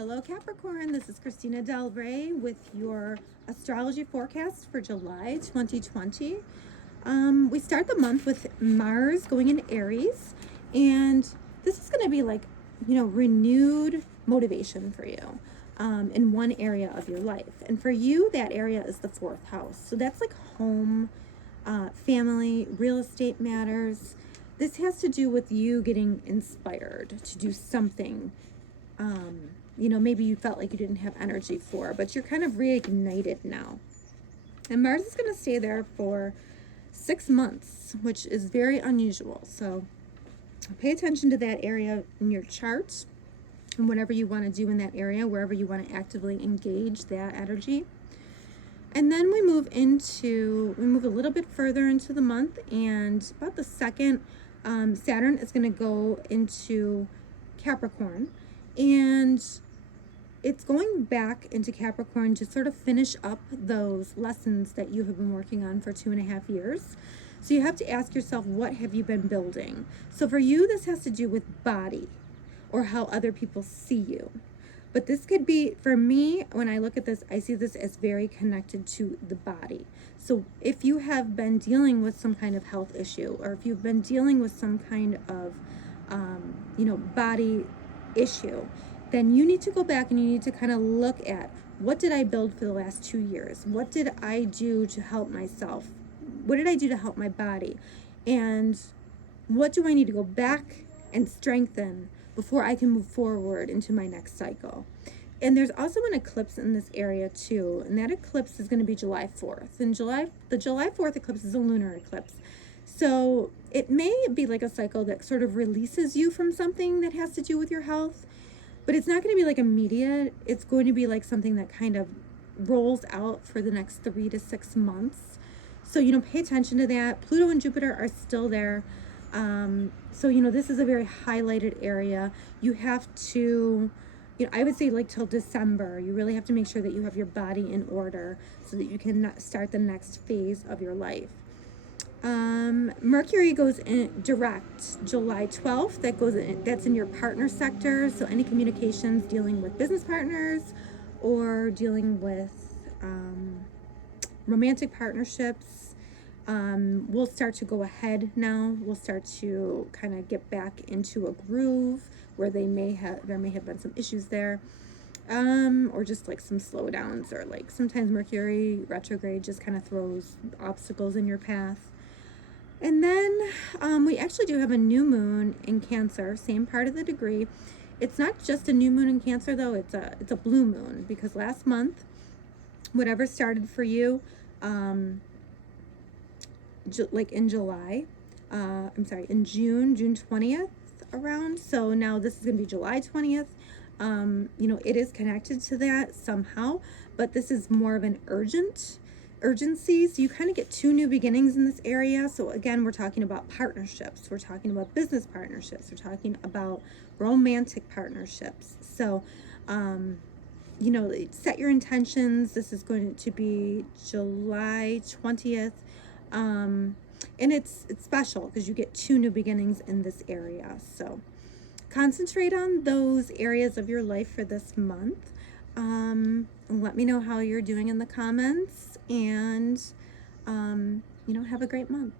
Hello Capricorn, this is Christina Del Rey with your astrology forecast for July 2020. We start the month with Mars going into Aries, and this is going to be like, renewed motivation for you in one area of your life. And for you, that area is the fourth house. So that's like home, family, real estate matters. This has to do with you getting inspired to do something. Maybe you felt like you didn't have energy for, but you're kind of reignited now. And Mars is going to stay there for 6 months, which is very unusual. So pay attention to that area in your chart and whatever you want to do in that area, wherever you want to actively engage that energy. And then we move a little bit further into the month, and about the second, Saturn is going to go into Capricorn, and it's going back into Capricorn to sort of finish up those lessons that you have been working on for 2.5 years. So you have to ask yourself, what have you been building? So for you, this has to do with body or how other people see you. But this could be, for me, when I look at this, I see this as very connected to the body. So if you have been dealing with some kind of health issue, or if you've been dealing with some kind of, body issue, then you need to go back and you need to kind of look at, what did I build for the last 2 years? What did I do to help myself? What did I do to help my body? And what do I need to go back and strengthen before I can move forward into my next cycle? And there's also an eclipse in this area too, and that eclipse is going to be July 4th. And the July 4th eclipse is a lunar eclipse. So it may be like a cycle that sort of releases you from something that has to do with your health, but it's not going to be like immediate. It's going to be like something that kind of rolls out for the next 3 to 6 months. So, pay attention to that. Pluto and Jupiter are still there. So, this is a very highlighted area. You have to, I would say like till December, you really have to make sure that you have your body in order so that you can start the next phase of your life. Mercury goes in direct July 12th. That's in your partner sector. So any communications dealing with business partners or dealing with romantic partnerships will start to go ahead now. We'll start to kind of get back into a groove where there may have been some issues there. Or just like some slowdowns, or like sometimes Mercury retrograde just kind of throws obstacles in your path. And then we actually do have a new moon in Cancer, same part of the degree. It's not just a new moon in Cancer though, it's a blue moon, because last month, whatever started for you, like in July, in June 20th around. So now this is going to be July 20th. It is connected to that somehow, but this is more of an urgency. So you kind of get 2 new beginnings in this area. So again, we're talking about partnerships. We're talking about business partnerships. We're talking about romantic partnerships. So, set your intentions. This is going to be July 20th. And it's special because you get 2 new beginnings in this area. So concentrate on those areas of your life for this month. Let me know how you're doing in the comments, and have a great month.